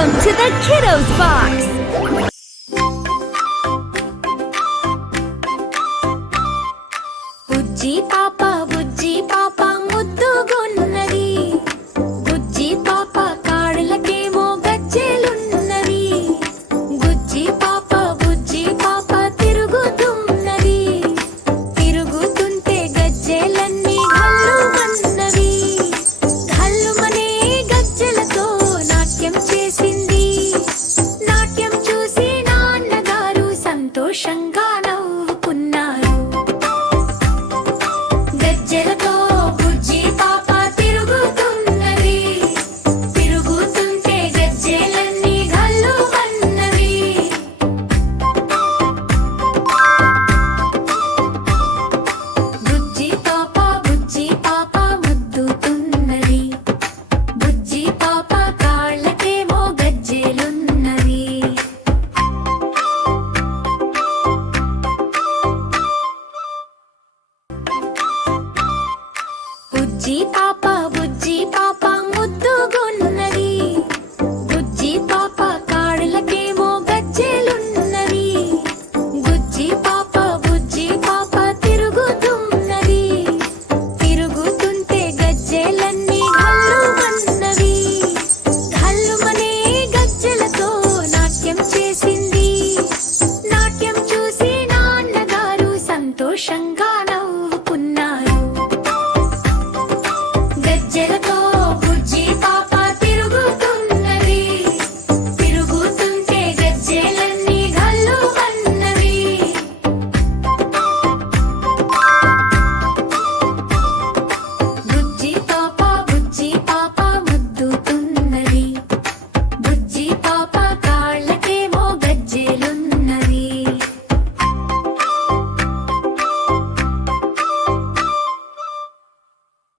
Welcome to the Kiddos Box! బుజ్జి పాప ముద్దుగున్నది. బుజ్జి పాప కాళ్ళకేమో గజ్జెలున్నవి. బుజ్జి పాప తిరుగుతున్నది. తిరుగుతుంటే గజ్జెలన్నీ ఘల్లుమన్నవి. ఘల్లుమనే గజ్జెలతో నాట్యం చేసింది. నాట్యం చూసి నాన్నగారు సంతోషంగా నవ్వుకున్నారు. గజ్జెలతో బుజ్జి పాప తిరుగుతున్నది. తిరుగుతుంటే గజ్జెలన్నీ ఘల్లుమన్నవి. బుజ్జి పాప ముద్దుతున్నది. బుజ్జి పాప కాళ్ళకేమో గజ్జెలున్నవి. బుజ్జి పాప